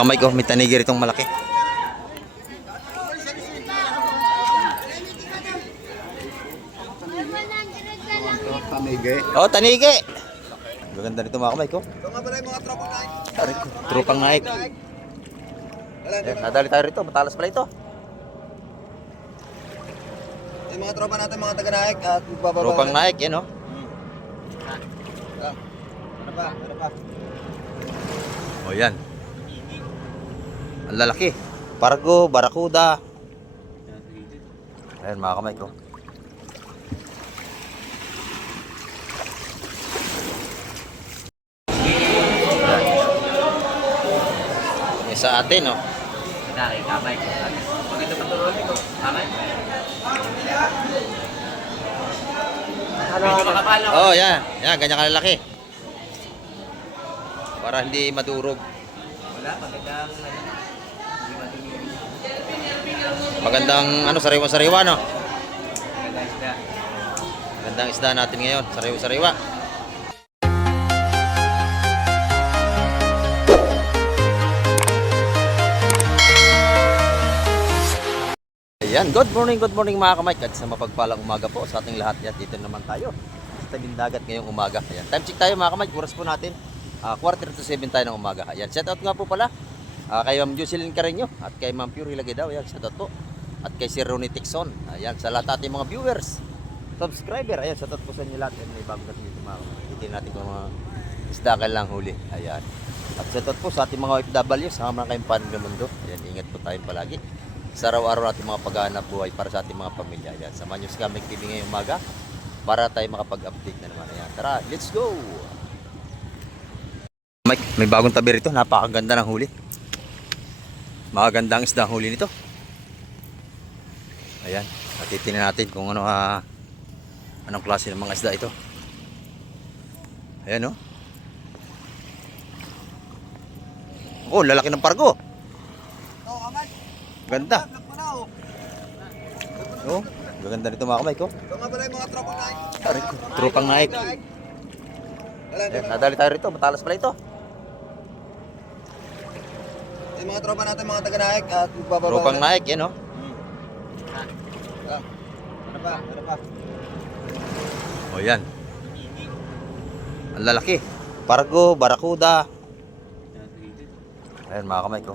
Kamay ko, may tanigir itong malaki. Tanigi. Oh, tanigi. Gaganda nito mga kamay ko. Ito nga pala yung mga tropang naik. Tropang naik. Nadali tayo rito, matalas pala ito. Yung mga tropa natin, mga taga-naik at bababa. Tropang naik, yan oh. Ano pa? Ano pa? O yan. Ang lalaki. Pargo, barakuda. Ayan mga kamay ko. Yan sa atin oh. Kamay ko. Maganda pa tuloy ko. Kamay. Medyo makapal ako. Oh yan. Yan, ganyan kalalaki. Para hindi madurog. Wala, magandang hindi matulog. Magandang ano, sariwa-sariwa no. Maganda isda. Magandang isda natin ngayon, sariwa-sariwa. Ayan, good morning mga kamay. At sa mapagpalang umaga po sa ating lahat. Yan, dito naman tayo sa tabing dagat ngayong umaga. Ayan, time check tayo mga kamay. Oras po natin 6:45 tayo ng umaga. Ayan, shout out nga po pala kay Ma'am Jocelyn Carreño at kay Ma'am Pure Hilagay. Ayan, shout out po. At kay Sir Ronnie Tixon. Ayan, sa lahat ating mga viewers, subscriber. Ayan, shout out po sa inyo lahat. Ayan, may bago natin dito mga kamay. Hitin natin kung mga isda kailang huli. Ayan. At shout out po sa ating mga OFW sa mga kayong panig ng mundo. Ayan, ingat po tayo palagi sa araw-araw natin mga paghahanap buhay para sa ating mga pamilya. Ayan, samahan nyo sa Kamig TV ngayong umaga para tayo makapag-update na naman. Ayan, tara, let's go! May bagong tabi rito, napakaganda ng huli. Magandang isda ang huli nito. Ayan, natitinan natin kung ano anong klase ng mga isda ito. Ayan, oh. Oh, lalaki ng pargo. Ganda. Oh, gaganda nito mga kamay ko. Ito nga pala yung mga tropang naik. Tropang naik. Ayan, nadali tayo rito, matalas pala ito. Yung mga tropa natin, mga taga-naik at bababa. Tropang naik, yan oh. Ano pa? Ano pa? O yan. Ang lalaki. Pargo, barakuda. Ayan mga kamay ko.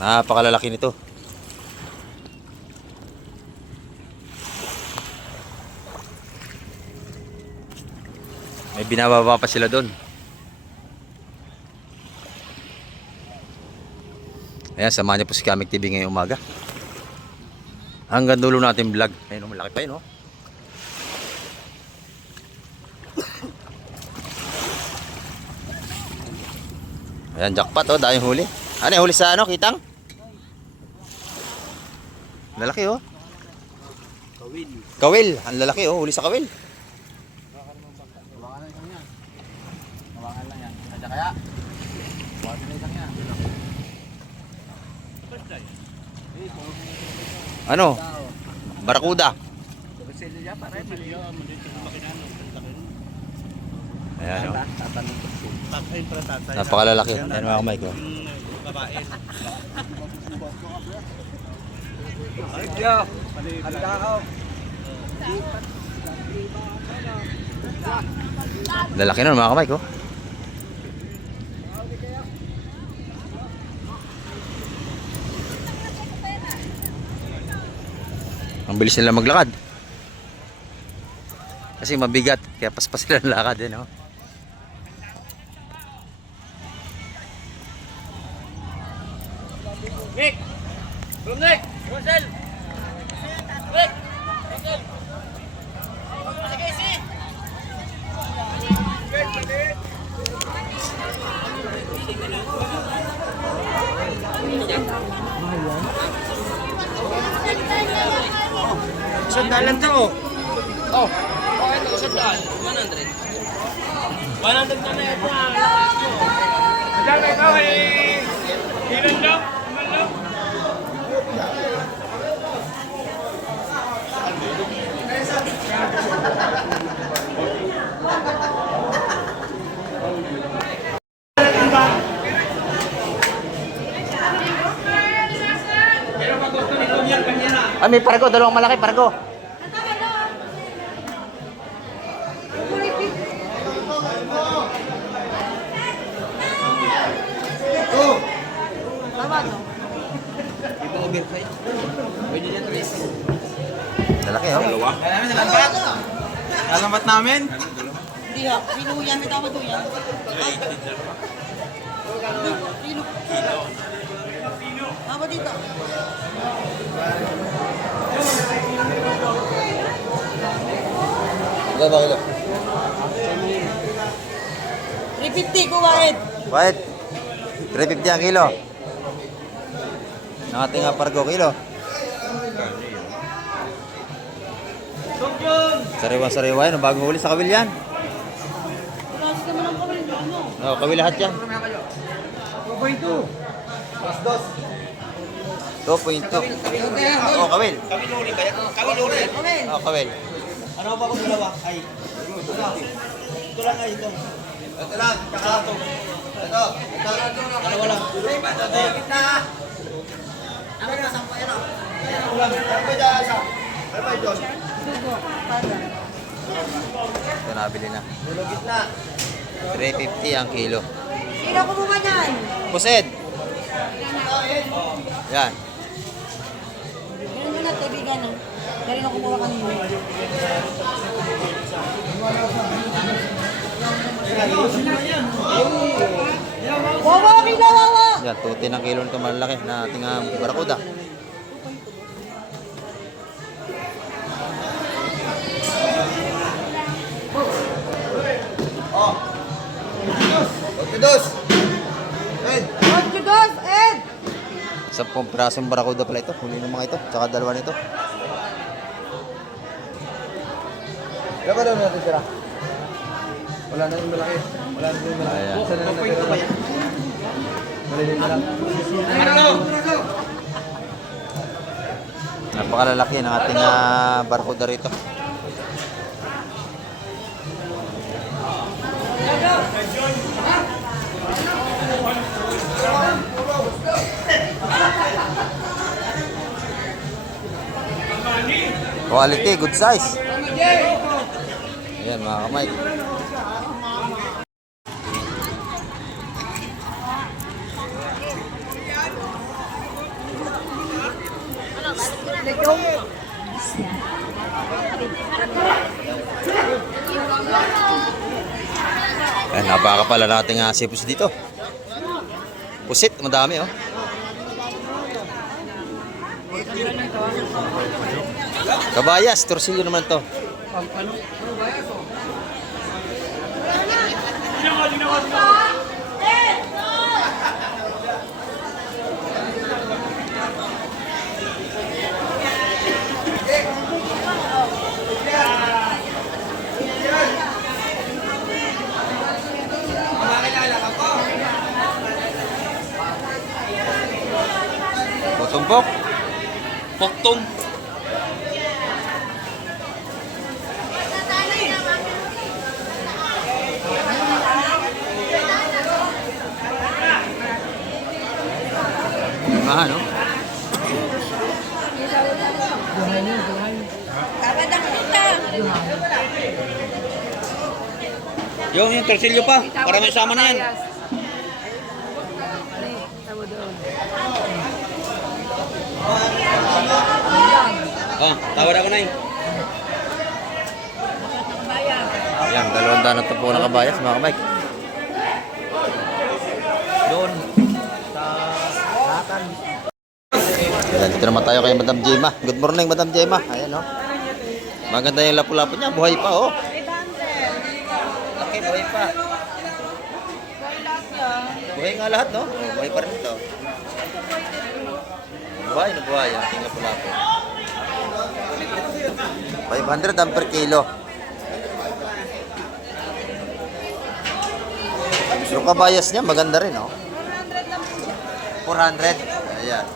Napakalalaki nito. May binababa pa sila doon. Ayan, samahan niyo po si Kamig TV ngayong umaga. Hanggang dulo natin vlog. Ayun, malaki pa yun, oh. Ayan, jackpot, oh. Dahil huli. Ano yung huli sa ano, kitang? Lalaki, oh. Kawil. Kawil. Ang lalaki, oh. Huli sa kawil. Hawakan lang isang yan. Hawakan lang yan. Kaya kaya. Hawakan lang isang yan. Ano? Barakuda. Ayan, oh. Napakalalaki. Ayan mga kamay ko. Lalaki nun mga kamay ko. Ang bilis nila maglakad. Kasi mabigat, kaya paspas sila ng lakad din, oh. Nick! Nick! Rosel! Nick! Rosel! Sige, sige! Sandalan to. Oh, ito sa daan. 100. 100 na na ito. Diyan ikaw eh. Ilan lang? Ilan lang? Ah, may pargo. Dalawang malaki, pargo. Lalaki, oh. Alamat namin. Hindi ha, pinuya, may tawag doon yan. Kilo. Tama dito. Ilan ba kilo? 350 kuwain. Wait. 350 ang kilo. Ang ating pargo kilo. Sariwa-sariwa yan. Bagong huli sa kawil yan. Kasi naman ang kawin, ano? Oh, kawil lahat yan. 2.2. 2.2. Oh, kawil. Kawil uli ba yan? Kawil uli. Kawin. Oh, kawil. Ano ba kung dalawa? Ay. Ito lang ay ito. Ito lang. Tsaka ito. Ito. Dalawa lang. Gitna. Ano na? Sampo yan o. Ito lang. Ano ba dyan? Ano ba dyan? Sugo. Pada. Ito nabili na. Dulo gitna. 350 ang kilo. Sino kumuha niyan? Puset. Yan. Ganun mo na, kaibigan na. Galing ako kumuha kanina. Wawa, kila wawa! Yan, tuti ng kilo nito malaki na ating barakuda. Pagkidos. Ed. What you guys, Ed? 10 pirasong barakuda pala ito. Huli ng mga ito. Tsaka dalawa nito. Ilan ba daw natin sira? Wala na yung malaki. Wala na yung malaki. Ayan. Saan na natira ba yan? Maliliit na lang. Napakalalaki ng ating barakuda rito. Quality, good size. Ayan mga kamay. Ayan, napakapala natin sipos dito. Pusit, madami oh. Kabayas, torsilyo naman to. Tumpok. Poktong. Ano? Kapadang kita. Yung torsilyo pa. Para may sama na yan. Oh, tawad ako na eh. Ayan, 200 na ito po ng kabayas mga kamay. Doon. Ayan, dito naman tayo kay Madam Jema. Good morning, Madam Jema. Ayan, oh. Maganda yung lapu-lapu niya. Buhay pa, oh. Laki, buhay pa. Buhay nga lahat, no? Oh, buhay pa rin ito. Buhay na buhay, ang ating lapu-lapu. 500 ang per kilo. Yung kabayas niya, maganda rin, oh. 400. Ayan.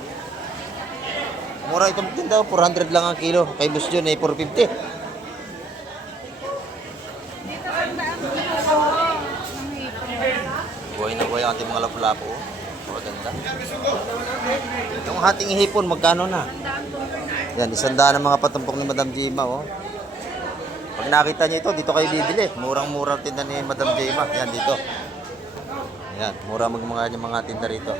Mura itong tinda, 400 lang ang kilo. Kay Boss John ay 450. Buhay na buhay ang ating mga lapu-lapu. Oh. Maganda. Yung hating hipon, magkano na? Yan, 100 ang mga patumpok ni Madam Jima, oh. Pag nakita niyo ito, dito kayo bibili. Murang-murang tinda ni Madam Jima. Yan, dito. Yan, mura mga tinda rito.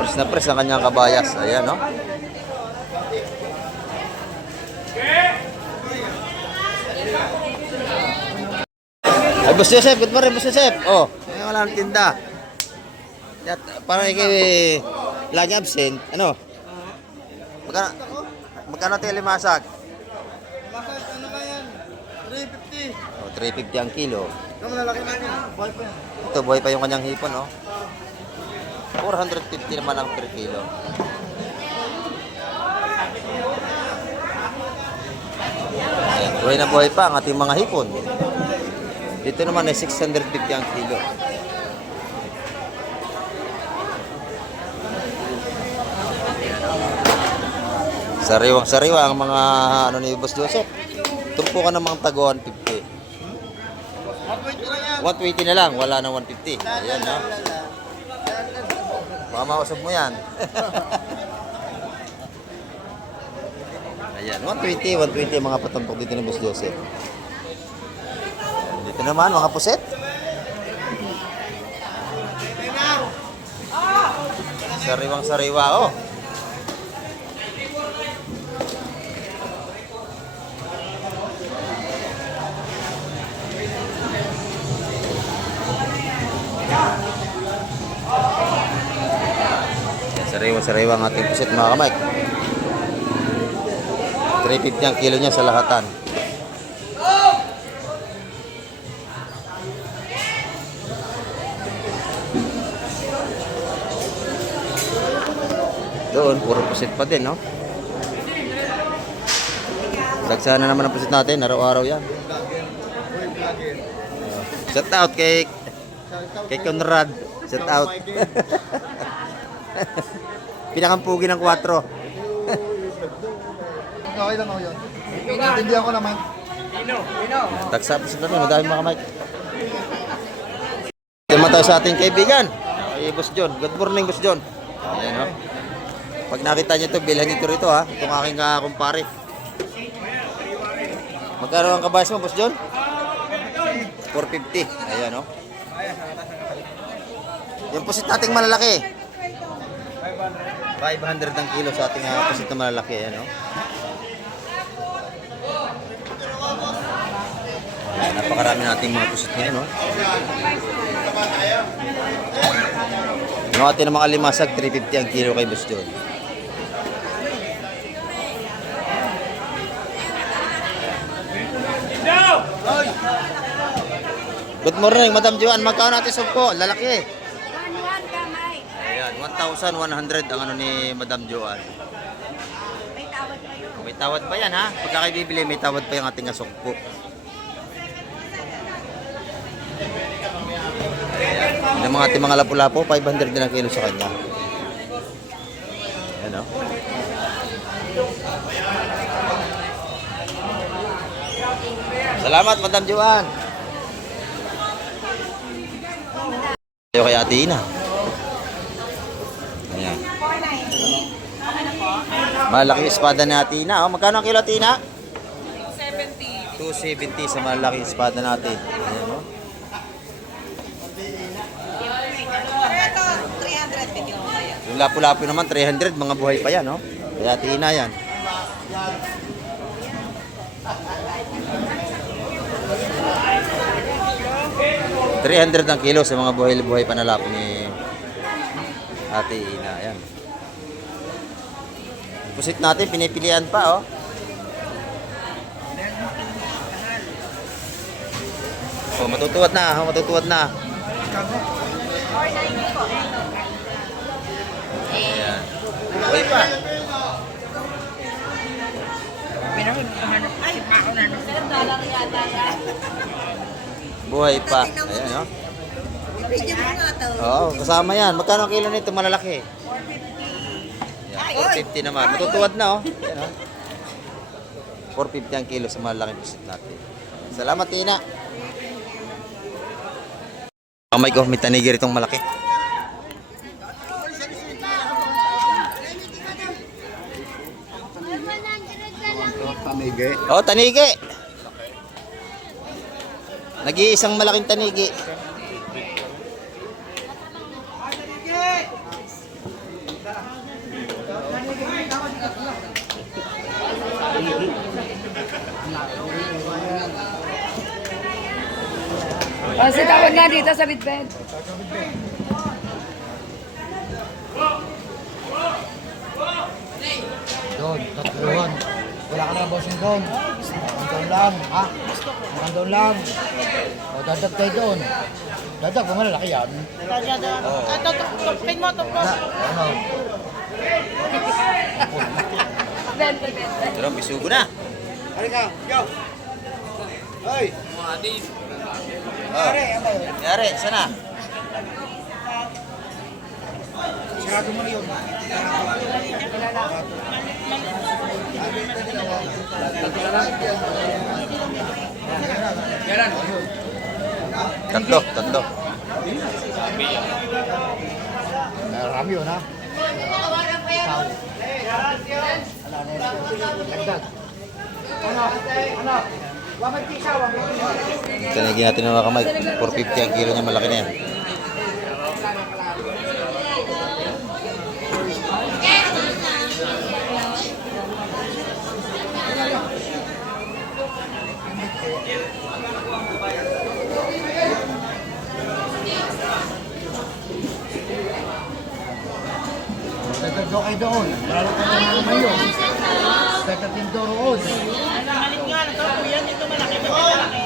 Pres na pres ang kanyang kabayas. Ayan, no? Ay, Boss Joseph, good morning, Boss Joseph. Oh, may wala ng tinda. Yan, parang ikaw lagi absent. Ano? Magkano tayo limasag? Masag, ano ba yan? 350. Oh, 350 ang kilo. Kamu lalaki na yan. Buhay pa yan. Ito, buhay pa yung kanyang hipon, no? 450 naman ang per kilo. Ayan, buhay pa ang ating mga hipon. Dito naman ay 650 ang kilo. Sariwang-sariwa ang mga ano ni Boss Joseph. Tumpukan ng mga tago 150. 120 na lang, wala na 150. Ayan, no? Baka mausap mo yan. Ayan, 120 mga patumpok dito ni Boss Joseph. Dito naman, mga puset. Sariwang-sariwa, oh. Sariwa-sariwa ang ating puset, mga kamay. 350 ang kilo niya sa lahatan. Doon, puro pusit pa din, no? Dagsana naman ang pusit natin, araw-araw yan. Shout out kay Conrad. Shout out. Pinakampugi ng 4. Okay lang ako yun. Hindi ako naman. Taksa po sila rin, madami mga kamay. Tema tayo sa ating kaibigan. Ay, Boss John. Good morning, Boss John. Ayan, no? Pag nakita niyo ito, bilhan nito rito, ha. Itong aking kumpare. Magkano ang kabayas mo, Boss John? 450. Ayan, no? Yung pusit nating malalaki. 500 ang kilo sa ating pusit na malalaki. Ayan, no? Ayan, napakarami nating mga pusit ngayon, no? Yung ating ng mga limasag, 350 ang kilo kay Boss John. Good morning, Madam Joan. Magkano natin sugpo? Lalaki. 1,100 kamay. Ayan, 1,100 ang ano ni Madam Joan. May tawad pa yun. May tawad pa yan, ha? Pagka kayo bibili, may tawad pa yung ating sugpo. Yung mga ating mga lapu-lapo, 500 din ang kilo sa kanya. Ayan, o. Salamat, Madam Joan. Tayo kay Ate Ina. Ayan. Malaking espada ni Ate Ina. Oh, magkano ang kilo, Ate Ina? 270 sa malaking espada natin. Ayan, oh. Ito, 300 bigyan ko kaya. Yung lapu-lapu naman, 300. Mga buhay pa yan, oh. Kaya Ate Ina yan. $300 ang kilo sa mga buhay-buhay pa na lapo ni Ate Ina. Ayan. Pusit natin, pinipilian pa, oh. Oh, matutuwad na, oh, matutuwad na. Ayan. Buhay pa. Buhay pa. Ayan, oh. Bigyan mo nga ito. Oo, kasama yan. Magkano ang kilo nito malalaki? 450 naman. Matutuwad na, oh. Ayan, oh. 450 ang kilo sa malalaking pusit natin. Salamat, Tina. Kamay ko, may tanigi ritong malaki. Tanigi. Oh, tanigi. Nag-iisang malaking tanigi. Kasi tawag nga dito sa bitbed. Doon, tatluhan. Wala ka na bossing doon. Doon lang, ha? Doon lang. O, dadag kayo doon. Dadag, kung malalaki yan. Ito, tupin mo, tupin. Ano? Pero bisugo na. Halika, go! Hoy! Oh. Yari, sana. Sigurado mo na yun. Tatlo, tatlo. Marami yun, ha? Dagdag. Ano? Tanigi natin ng mga kamay. 450 ang kilo niya, malaki na yan. Dagdag daw kayo doon. Maralo ka na naman yun. Dagdag din doon roon. Malit nga, ito, kuya, dito malaki, malaki.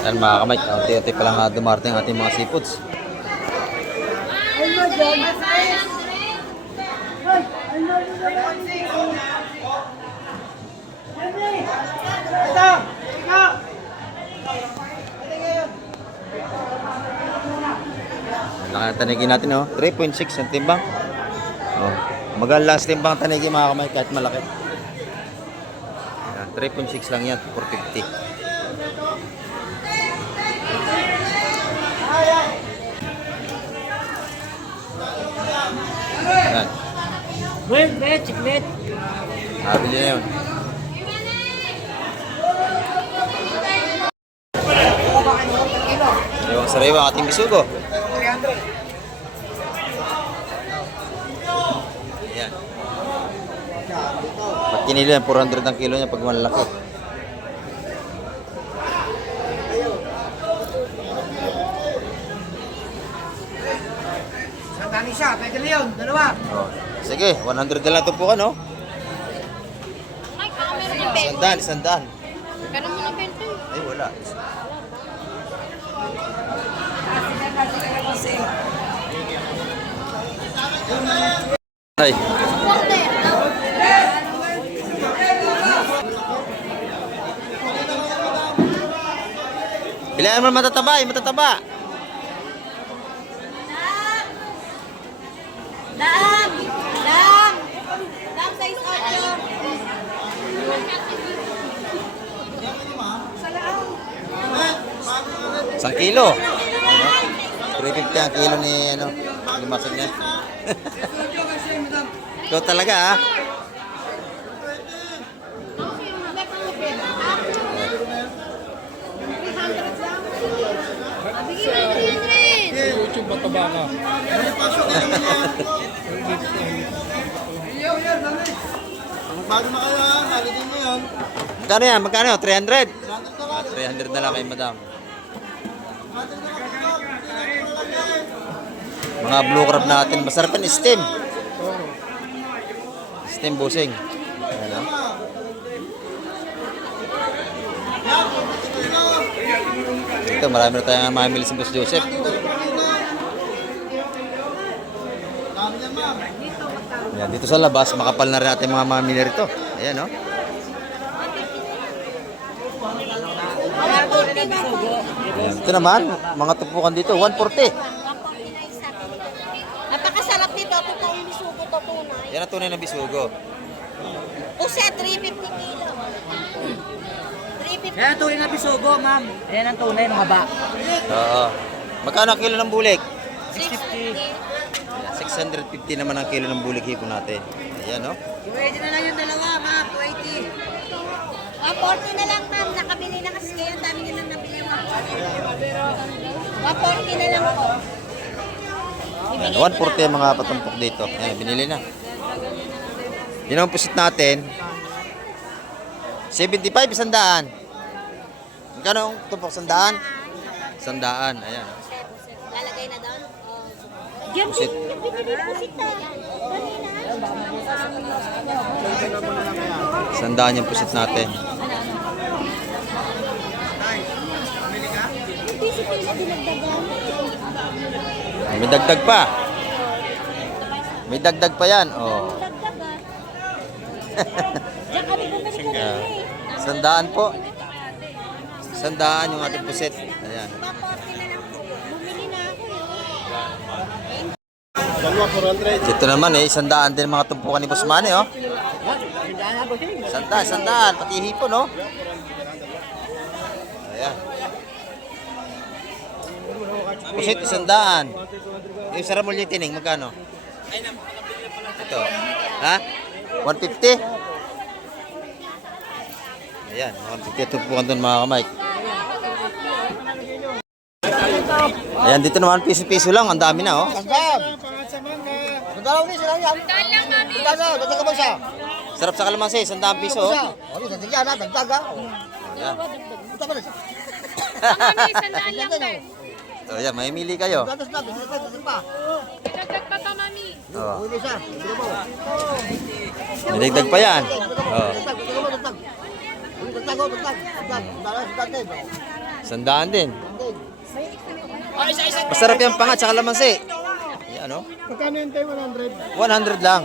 Yan mga kamay, unti-unti pa lang dumarating ang ating mga seafoods. Ang tanigi natin, oh. 3.6 ang timbang. Oh. Magalas timbang tanigi mga kamay kahit malaki. Yan, 3.6 lang yan, 450. Yan. Wait, wait, chiklet. Nabili na yun. Sariwa ang ating bisugo. Ayan. Pag kinilo yan, 400 ang kilo niya pag malaki. Sandali siya, pwede na yun. Dalawa. Oh. Sige, 100 na lang ito po ka, no? Mike, baka meron yung bento. Sandaan. Ganun mo na bento eh. Ay, wala. Ay. Kailangan mo matataba, matataba. Dam! Dam! Dam, size 8. Isang kilo. 350 ang kilo ni limasag niya. Ikaw talaga, ha? YouTube mataba ka. Magbago na kayo, ha? Maligin mo yun. Magkano yan? Magkano? 300? 300 na lang kay madam. Mga blue crab natin. Masarap yan, steam. Steam busing. Ayan, ha? Ito, marami na tayong mamimili sa Boss Joseph. Ayan, dito sa labas, makapal na rin natin mga mamimili rito. Ayan, no? Ayan, ito naman, mga tupukan dito, 140. Napakasarap nito. Totoong bisugo to tunay. Yan ang tunay na bisugo. Puset, 350 kilo. 350. Yan ang tunay na bisugo, ma'am. Yan ang tunay, mga ba. Oo. Magkano ang kilo ng bulik? 650. 650 naman ang kilo ng bulik hipon natin. Ayan, no? Pwede na lang yung dalawa, ma'am. 280. 140 na lang, ma'am. Nakabili na kasi kayo. Ang dami nyo nang nabili yung 140 na lang po. Ayan, 140 ang mga patumpok dito. Ayan, binili na. Yun ang pusit natin. 75, 100. Magkano ang tumpok? 100? 100, ayan. Lalagay na doon? Diyan Pusit. Binili pusit na. Kanina. 100 yung pusit natin. Piso pila dinagdagan. May dagdag pa. May dagdag pa yan. Oh. Dagdagan. Diyan kami bumili ka Yeah. rin eh. 100 po. 100 yung ating pusit. Ayan. 140 na lang po. Bumili na ako eh. Ito naman eh, 100 din mga tumpukan ni Boss Manny, oh. 100, pati hipon, no? Ayan. Pusit, 100. Yung saramol yung tining, magkano? Ito. Ha? 150? Ayan, 150 tumpukan doon mga kamike. Ayan, dito naman piso-piso lang, ang dami na, oh. Dalaw ni sila yan. Dagdag ka ba siya? Sarap sa kalamansi, 100 piso, oh. Ano, dagdag na, dagdag ha. Ayan. Punta ba na siya? Mami, sandaan lang din. So, ayan, may mili kayo. Dadas na, dagdag pa. Dagdag pa to, mami. Oh. Huli siya. Dagdag mo. May dagdag pa yan. Oh. Dagdag mo, dagdag. Dagdag mo, dagdag. Dagdag. Dagdag. 100 din. Masarap yung pangat sa kalamansi. Ayan, oh. Magkano yung tayo 100? 100 lang.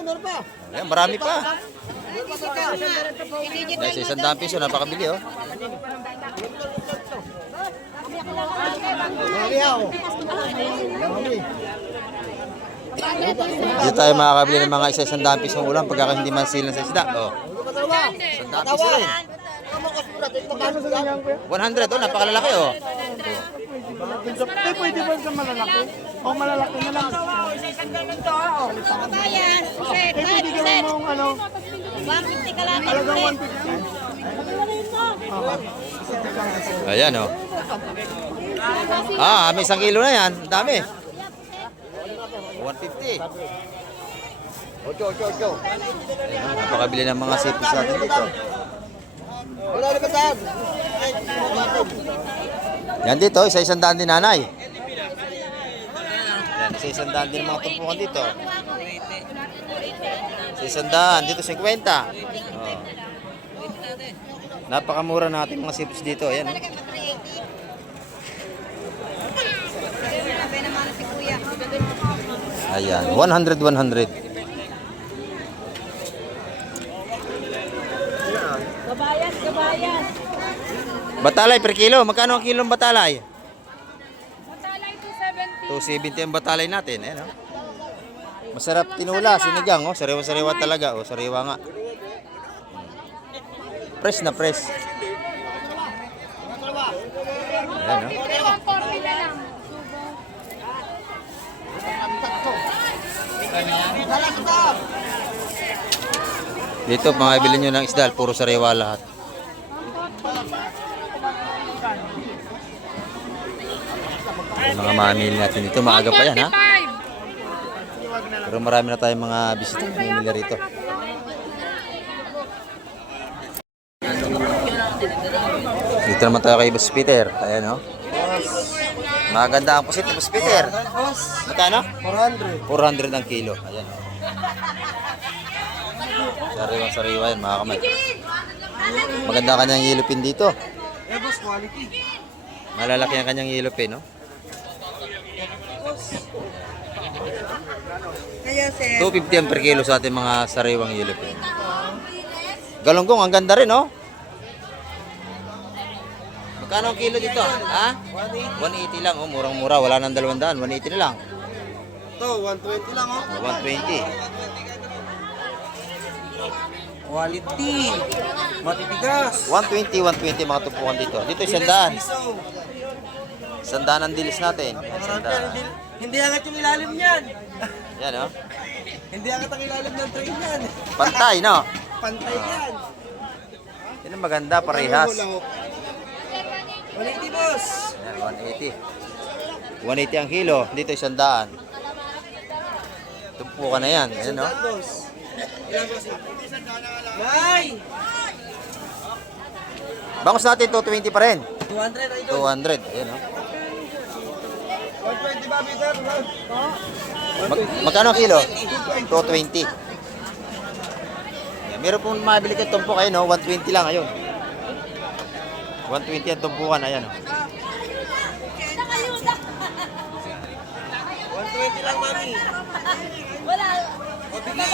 Meron pa. Ayan, marami pa. Iligit Dahil sa 100 piso, napakabili, oh. Dito tayo makakabili ng mga isa 100 pisong ulam pagka hindi man silang sa isda. Oh. 100 piso rin. 100, oh, napakalalaki, oh. Pwede ba sa malalaki? O malalaki na lang. Bayan, set, Pwede gawin mo ano, 150 ka lang. talagang 150. Ayan, oh. Ah, may 1 kilo na yan. Ang dami. 150. Ayan, napakabili ng mga sipis natin dito. Wala na ba saan? Yan dito, isa-100 din nanay. Yan, isa-100 din mga tumpukan dito. Isa-100, dito 50. Oh. Napakamura natin mga sipis dito. Ayan, oh. Ayan, 100. Kabayan. Batalay per kilo. Magkano ang kilong batalay? Matalay 270. 270 ang batalay natin. Ayan, oh. Masarap tinula, sinigang. Oh. Sariwa-sariwa talaga. Oh. Sariwa nga. Fresh na fresh. Ayan, oh. 140 na lang. Dito, makabili nyo ng isda. Puro sariwa lahat. Yung mga mamili natin dito. Maaga pa yan, ha? Pero marami na tayong mga bisita na bumili rito. Dito naman tayo kay Boss Peter. Ayan, oh. Maganda ang pusit ni Boss Peter. Magkano? 400 ang kilo. Ayan, oh. Sariwa-sariwa yan, mga kamay. Maganda kanyang yellow pin dito. Malalaki ang kanyang yellow pin, no? 250 ang per kilo sa ating mga sariwang yellow pin. Galunggong, ang ganda rin, no? Magkano ang kilo dito? Ha? 180 lang, oh. Murang-mura. Wala nang 200. 180 na lang. Ito, 120 lang oh. 120. Quality. Matitigas. 120 mga tumpukan dito. Dito 100. 100 ang dilis natin. Marami 100. yan. Hindi angat yung ilalim niyan. Yan oh. Hindi angat ang ilalim ng train yan. Pantay no? Pantay yan. Yan ang maganda, parehas. 180 boss. Yan, 180. 180 ang kilo. Dito 100. Tumpukan na yan. Ayan no? Boss. Ilan boss? Nay! Bangus natin 220 pa rin. 200 idol. 200. Ayan no? 120 ba, Peter? Magkano ang kilo? 220. Yan, meron pong mabili kayo tumpok ayun no? 120 lang ayun. 120 ang tumpukan. Ayan no? 120 lang, mami.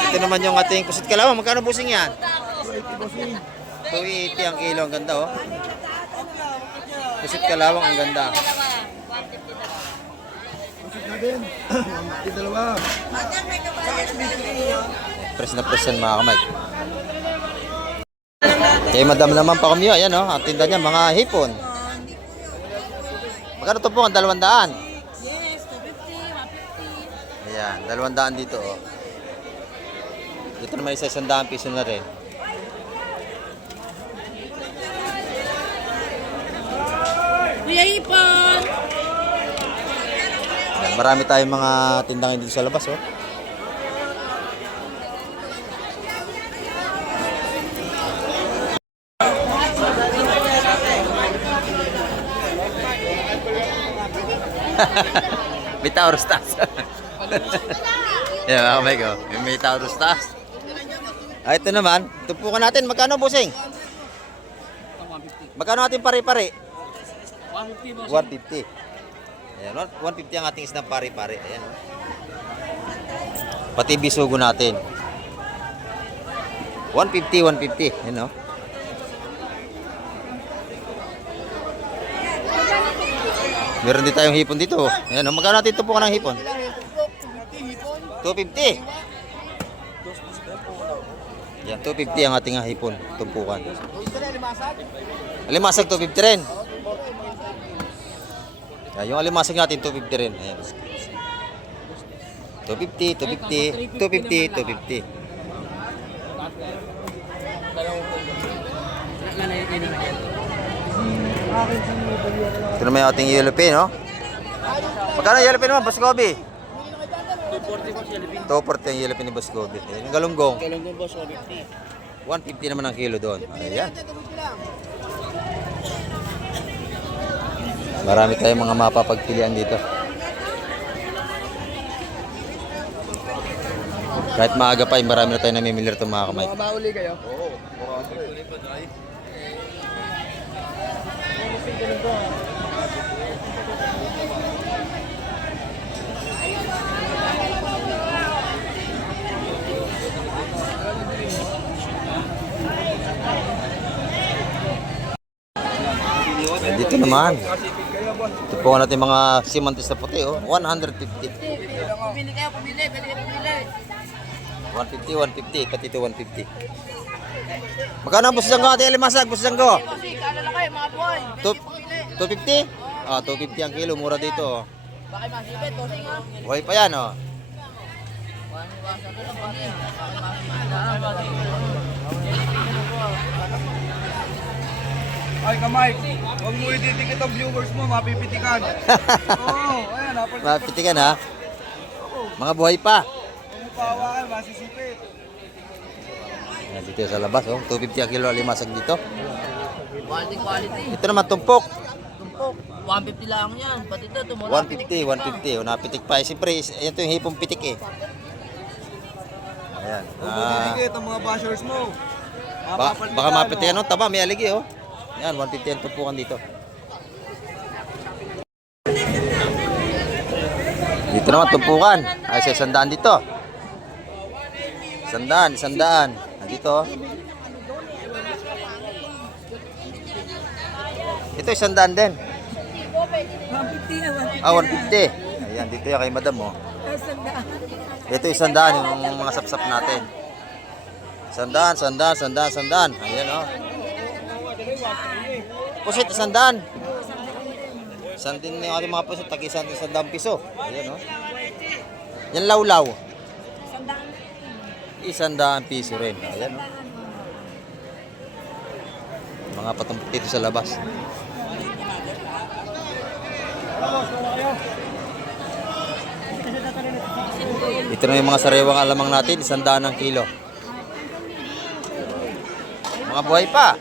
Ito naman yung ating pusit kalawang. Magkano busing yan? 280 ang kilo. Ang ganda oh. Pusit kalawang ang ganda. Press na press yan mga kamay. Kay madam naman pa kami. Ayan oh. Ang tinda niya mga hipon. Magkano ito po? 200? Yes, 250, 150. Ayan. 200 dito oh. Dito naman isa 100 piso na rin. Kuya Ipon! Ayan, marami tayong mga tindahan dito sa labas oh. May Taurus taas. Yan mga kamay ko. May Taurus taas. Ito naman. Tumpukan natin. Magkano busing? Magkano natin pare-pare? 150 boss. 150. Ayan, 150 ang ating isang pare-pare. Ayan. Oh. Pati bisugo natin. 150, 150. Ayan, oh. Meron din tayong hipon dito. Ayan, oh. Magkano natin tumpukan ng hipon? 250. Yan, 250 ang ating hipon. Tumpukan. Alimasag 250 rin. Yan, yung alimasag natin 250 rin. Ayan. 250, 250, 250, 250. Ito naman yung ating yellow pin, no? Magkano yellow pin naman, Boss Kobe? 240 ang yellow pin ni Boss Kobe. Yung galunggong. Galunggong boss, 150. 150 naman ang kilo doon. Ayan. Marami tayong mga mapapagpilian dito. Kahit maaga pa, marami na tayong namimili rito mga kamay. Mauli kayo? Dito naman. Ito po natin mga simantis na puti, oh. 150. Pumili kayo, pumili. Pwede kayo pumili. 150, 150. Pati ito 150. Magkano ang busang ko, Ate Elimasag? Busang ko? Kasi kaalala kayo, mga buhay. 250? Ah, 250 ang kilo. Mura dito, oh. Bakit masipit, tosing ha? Buhay pa yan, oh. Ay, kamay. Huwag mo ididikit ang viewers mo, mapipitikan. Oo, ayan, napal. Mapitikan, ha? Mga buhay pa. Huwag mo pahawakan, masisipit. Ayan, dito sa labas, oh. 250 ang kilo alimasag dito. Quality. Ito naman, tumpok. Tumpok. 150 lang yan. Pati ito, tumula. 150, 150. Oh, napitik pa. Siyempre, ito yung hipong pitik, eh. Ayan. Huwag mo didikit ang mga bashers mo. Baka mapitikan, oh. Taba, may aligi, oh. Yan, 150 ang tumpukan dito. Dito naman tumpukan. Ay, sa 100 dito. 100. Nandito. Ito 100 din. 150. Ah, 150. Ayan, dito yan kay madam, oh. Ito 100 yung mga sapsap natin. Sandaan. Ayan, oh. Pusit, sandaan. Sandin yung ating mga pusit, tag-isang piso. Ayan, oh. Yan lawlaw. ₱100 rin. Ayan, oh. Mga patumpok dito sa labas. Ito na yung mga sariwang alamang natin, 100 ang kilo. Mga buhay pa.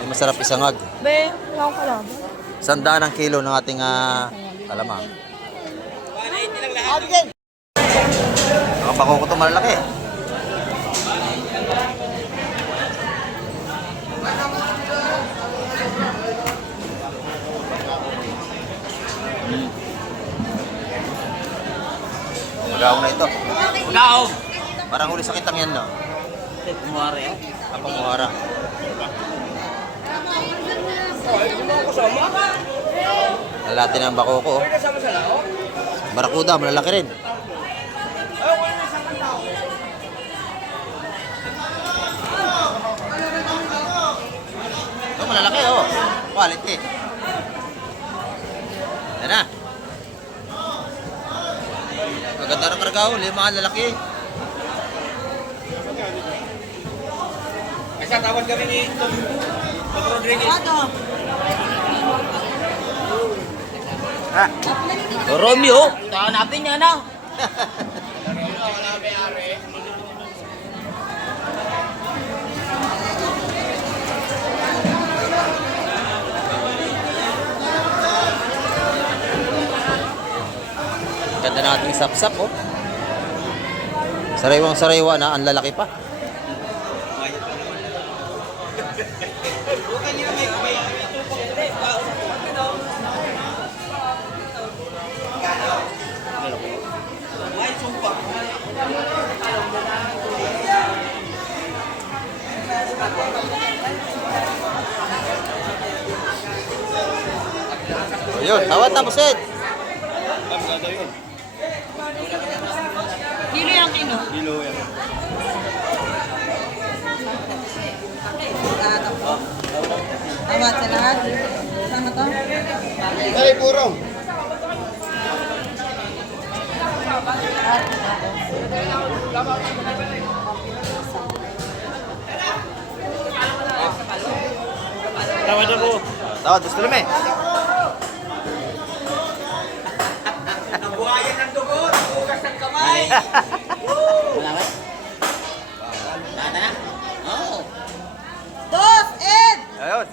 Yung masarap isangag. Be, wala ko lang. 100 ang kilo ng ating alamang. Mga bako ko ito malalaki. Magaong na ito. Magaong! Parang huli sakit ang yan, no? Kumari ah. Kapag muhara. Lalati ng bako ko. Oh. Barakuda, malalaki rin. Ito, malalaki, oh. Quality. Yan na. Maganda ng kargaw, 5 lalaki. Kasi tawag kami ni Tom Rodriguez. Ha? Romeo, hanapin niya na. Ganda nating sapsap, oh. Sariwang-sariwa na, ang lalaki pa. Ayun, tawad na, Buset. Kilo yung kilo. Tawad sa lahat. Sama to? Ay, purong. Tawad ako. Tawad, gusto namin. Buhayan ng dugo, bukas ng kamay. Malaki? Nata na? Oo. Dos, Ed! Ayun.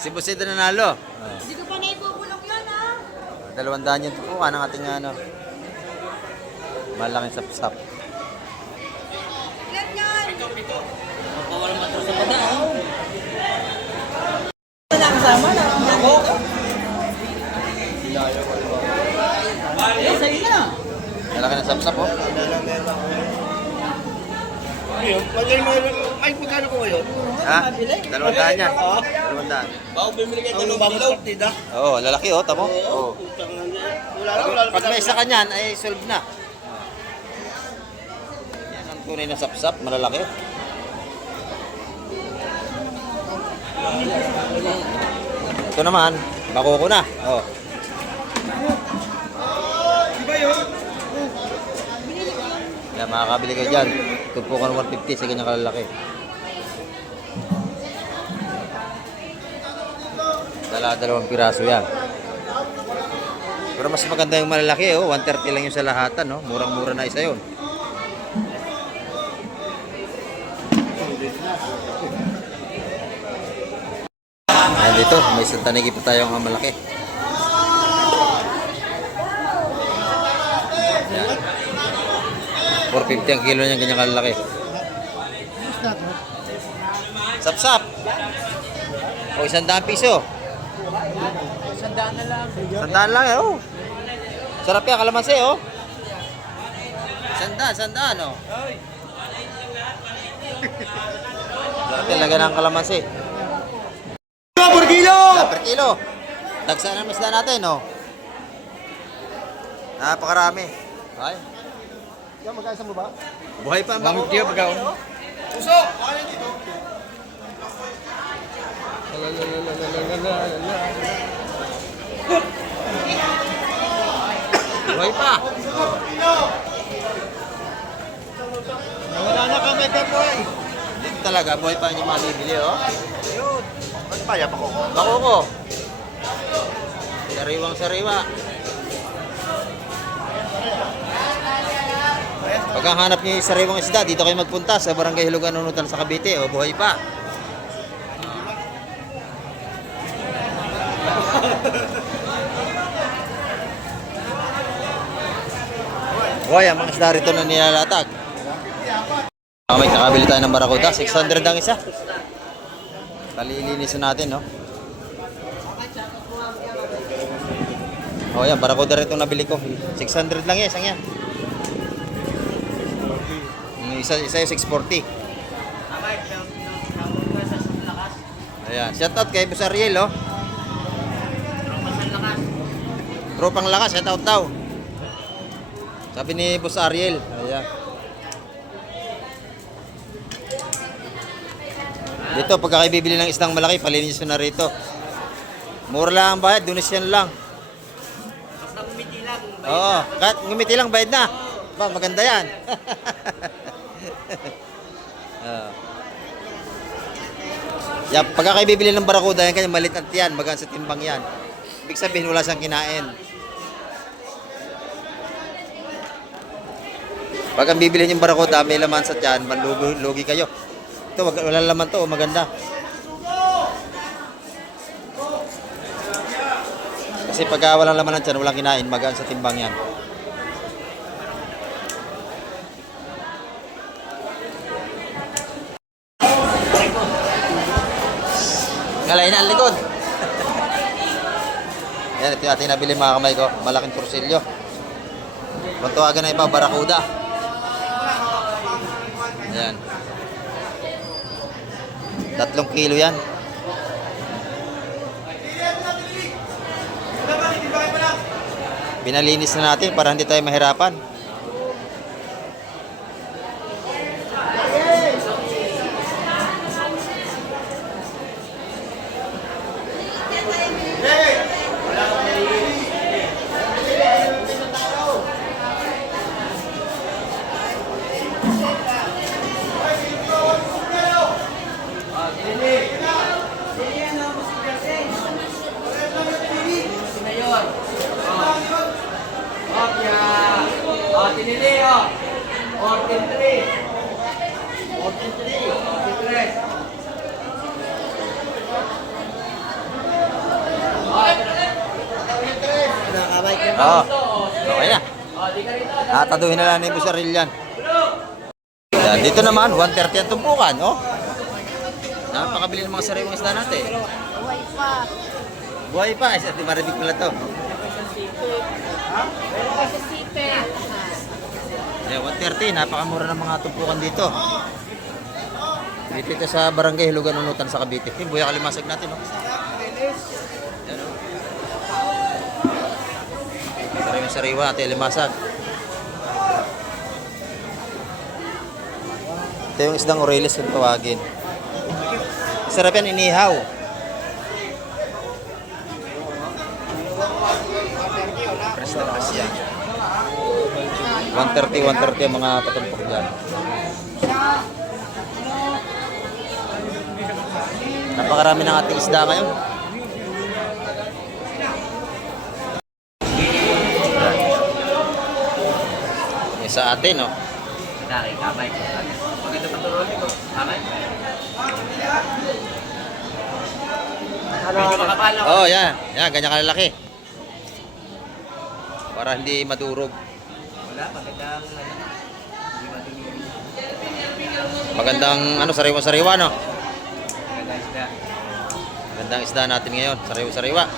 Si Buset na nanalo. Hindi ko pa naibubulong yun, ha? 200 yung tupukan ng ating malaking sapsap. Ilan yan? Walang matro sa bada, oh. Wala kasama na. Ako? Eh, sa'yo na. Malaki ng sapsap, oh. Ay, magkano ko ngayon? Ha? 200 yan. 200. Bago bumili kayo ng bagong partida. Oo, lalaki, oh. Tamo. Oo. Wala Pag may isa ka niyan, ay solve na. Yan ang tunay na sapsap, malalaki. Ito naman, bako ko na. Oh. Yan, makakabili kayo dyan. Tumpukan 150 sa ganyang kalalaki. Dalawang piraso yan. Pero mas maganda yung malalaki, oh. 130 lang yung sa lahatan, no? Murang-mura na isa yun. Ayan dito, may isang tanigi pa tayong malaki. Ayan. 450 ang kilo niya, ganyan kalalaki. Sap-sap. O, ₱100. 100 na lang. 100 lang, eh, oh. Sarap yan, kalamansi, oh. 100, oh. Sarap yan, lagyan ng kalamansi. Per kilo! Per kilo. Dagsaan ang isda natin, oh. Napakarami. Ay. Yan, magkaisa mo ba? Buhay pa ang bako. Puso! Ano dito? Buhay pa. Wala na kami ka boy. Dito talaga, buhay pa yung mabibili, oh. Ayun. Ano pa yan? Bako ko. Bako ko. Sariwang sariwa. Pag hanap niyo yung sariwang isda, dito kayo magpunta sa Barangay Hilugan Nunutan sa Cavite, o buhay pa. Buhay, ang mga isda rito na nilalatag. May nakabili tayo ng barakuda, 600 ang isa. Kalilinisin natin, no? Oh, yan, barakuda rin itong nabili ko. 600 lang yan, isang yan. Yung isa yung 640. Ayan, shoutout kay Boss Ariel, oh. Tropang lakas, shoutout daw. Sabi ni Boss Ariel. Ayan. Dito, pagka kayo bibili ng isdang malaki, palinis nyo na rito. Mura lang ang bayad, Donation lang. Basta kumiti lang. Oo, kahit ngumiti lang, bayad na. Ba, maganda yan. Yan, pagka kayo bibili ng barakuda, yan kanya malit at yan, magaan sa timbang yan. Ibig sabihin, wala siyang kinain. Pag ang bibili yung barakuda, may laman sa tiyan, manlugi kayo. Ito, wala laman to, maganda. Kasi pag walang laman ng tiyan, walang kinain, magaan sa timbang yan. Ngalay na ang likod. Yan, ito yung ating nabili mga kamay ko. Malaking torsilyo. Matuwagan na iba, barakuda. Ayan. 3 kilo yan. Pinalinis na natin para hindi tayo mahirapan. Tinili, oh. 43. 43. 43. Oo. Okay na. Nataduhin na lang ni Boss Ariel yan. Yan. Dito naman, 130 ang tumpukan, oh. Napakabili ng mga sariwang isda natin. Buhay pa. Buhay pa, isa di maribig pala to. Sa sipe. Yeah, 130, napakamura ng mga tumpukan dito. Dito ito sa Barangay Hilugan Nunutan sa Cavite. Yung buya kalimasag natin, oh. Yan, oh. Sariwang sariwa natin, limasag. Ito yung isdang Orelis kung tawagin. Sarap yan, inihaw. Press na press yan. 130 ang mga patumpok dyan. Napakarami ng ating isda ngayon. Yung sa atin, no? Dari, kamay. Maganda pa tuloy ko. Kamay. Medyo makapal ako. Oh, yan. Yan, ganyan kalalaki. Para hindi madurog. Wala, magandang hindi matuloy. Magandang sariwa-sariwa, no? Magandang isda. Magandang isda natin ngayon, sariwa-sariwa.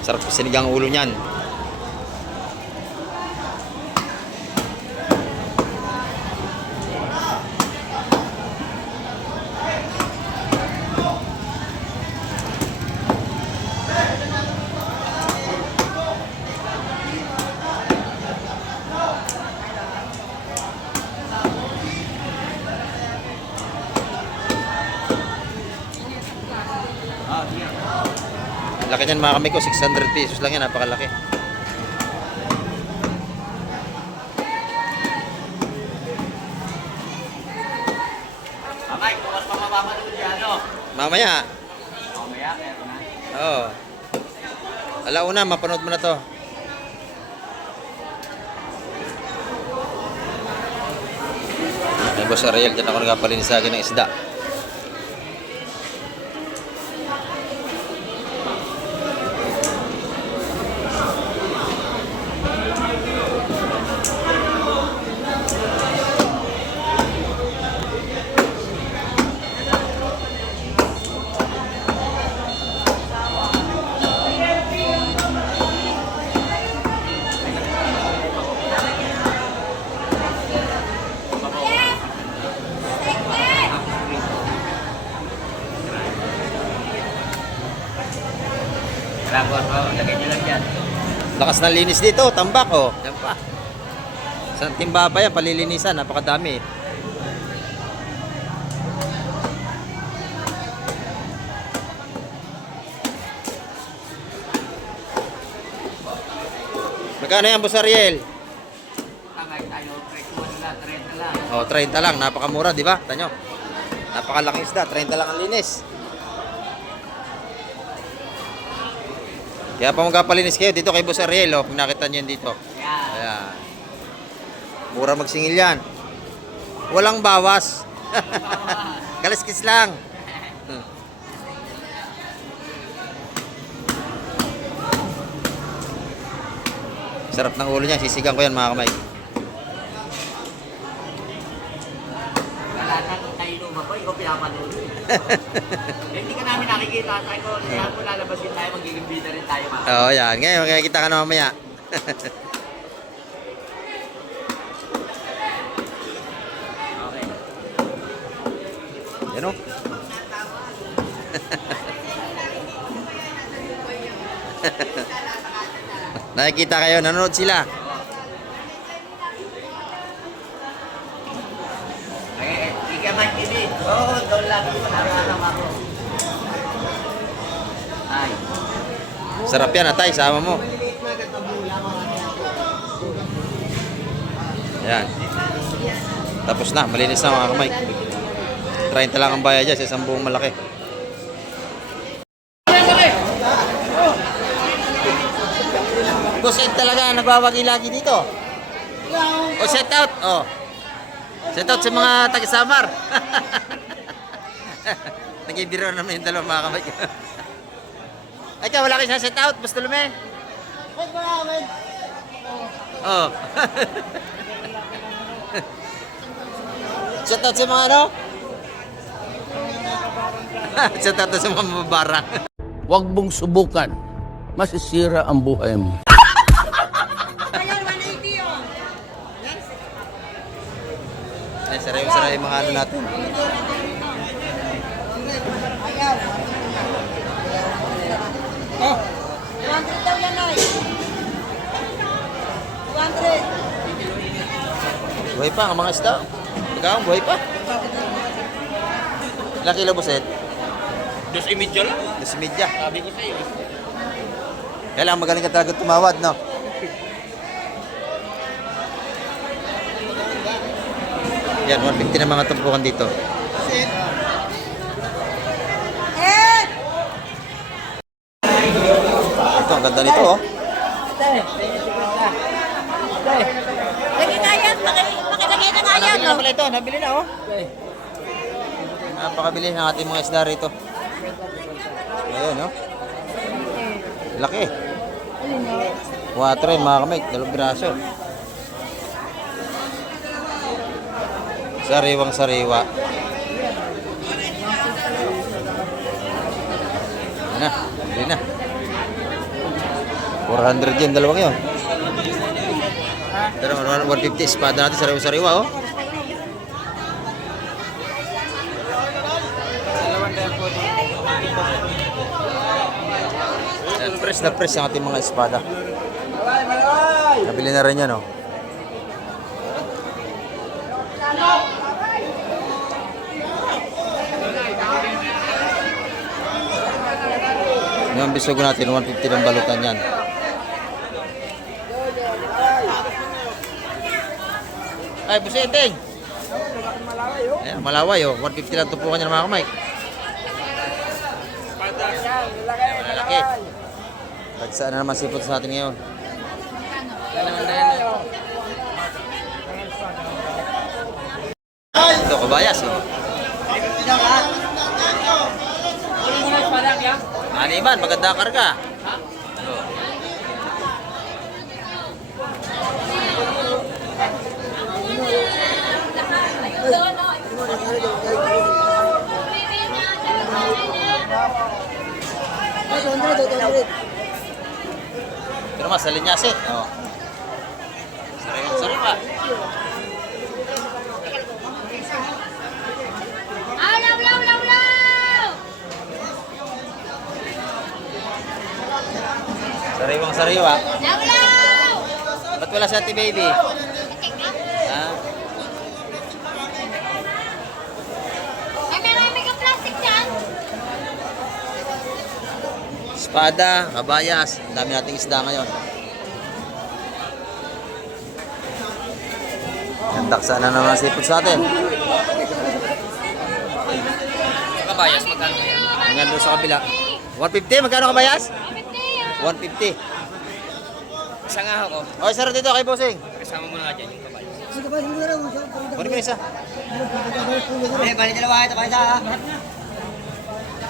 Sarap sa sinigang ulo niyan. Laki niyan mga kamay ko, 600 pesos lang yan, napakalaki. Amay, kung mas mamamapanood yan, ano? Mamaya. Mamaya, meron na. Oo. Alauna, mapanood mo na to. Ay, Boss Ariel, dyan ako nagpapalinisagin ng isda. Kailangan ko, lagay nyo lang dyan. Lakas ng linis dito, tambak oh. Yan pa. Sa timba pa yan, palilinisan, napakadami. Magkano yan, Boss Ariel? Tangay tayo, presyo nila, 30 lang. Oh, 30 lang, napakamura, di ba? Tanyo. Napakalaking isda, 30 lang ang linis. Kaya pa magpapalinis kayo dito kay Boss Ariel, oh, pag nakita niyo yan dito. Yan. Ayan. Mura magsingil yan. Walang bawas. Kaliskis lang. Sarap ng ulo niya, sisigang ko yan mga kamay. Wala nang kayo ba ko, ikaw pinapanood. Hindi ka namin nakikita, tayo ko, kaya po lalabas din tayo, magiging bida rin tayo. Oo, yan. Ngayon, makikita ka na mamaya. Okay. Yan o. Nakikita kayo, nanonood sila. Eh, di ka man kini. Oo, doon lang yung nararamdaman ako. Ay. Sarap yan, atay, sama mo. Yan. Tapos na, malinis na mga kamay. 30 lang ang bayad dyan sa isang buong malaki. Boss Ed talaga nagwawagi lagi dito. O set out. Oh. Set out sa mga taga-Samar. Nagibiro naman yung dalawa mga kamay. Ay ka, wala kayo sa set out, Boss Tulume? Oh. Set out sa mga ano? Set out sa mga mababarang. Huwag mong subukan. Masisira ang buhay mo. Ayan, 180 yun. Ay, saray yung mga ano natin. Ayaw. Oh. 200 daw yan ay. 200. Buhay pa ang mga isda. Magkakang buhay pa. Ilang kilo, Boss Ed? 2.5 lang. 2.5. Sabi ko sa'yo. Kailangan magaling ka talaga tumawad, no? Yan, 150 na mga tumpukan dito. Ed! Ito, ang ganda nito, oh. Lagi nga yan, pakilagay na nga yan. Nabili na pala ito, nabili na, oh. Napakabili ng ating mga isda rito. Ayan, oh. Laki. 4 mga kamay, 2 braso. Sariwang sariwa. Yan na, bili na. 400 yun, dalawang yun. Pero 150 espada natin, sariwa-sariwa, oh. Yan, press na press ang ating mga espada. Nabili na rin yan, oh. Yung bisogo natin, 150 ng balutan yan. Ay, busiting! Ayan, malaway, oh. 150 lang tupukan niya ng mga kamay. Malalaki. Tagsaan na naman sipot sa atin ngayon. Ito, kabayas, oh. Animan, maganda ang karga. Pero mas, salin niya si. Oh. Sariwa. Sariwang sariwa. Ba't wala si Ate Baby? Ha? Ay, marami kang plastic dyan. Espada, kabayas. Ang dami nating isda ngayon. Ang daksa na naman sipot sa atin. Kabayas, magkano yan? Hanggang doon sa kabila. 150, magkano kabayas? 150. Isa nga ako. Okay, sir, dito kay Bossing. Kasama mo na nga dyan yung kabayas. Kunin mo na isa. Eh, balik dalawa, ito pa isa.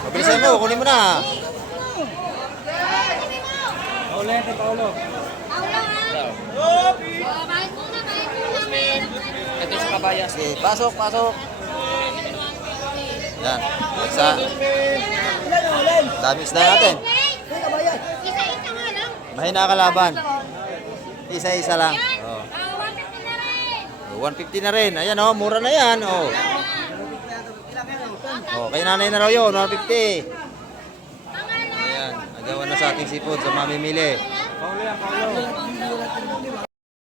Mabilisan mo, kunin mo na. Paulo, ha? Oh, kahit muna, Ito sa kabayas. Sige, pasok, pasok. Yan. Isa. Dami isda natin. Isa-isa nga lang. Mahina kalaban. Isa-isa lang. Oh. 150 na rin. 150 na rin. Ayan, oh, mura na yan. Oh. Oh, kay nanay na raw yun, 150. Ayan, nagawa na sa ating sipod sa mamimili.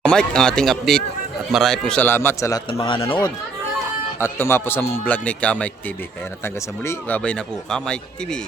Mike, ang ating update at marami pong salamat sa lahat ng mga nanood at tumapos ang vlog ni Kamike TV. Kaya natanggal sa muli, babay na po Kamike TV.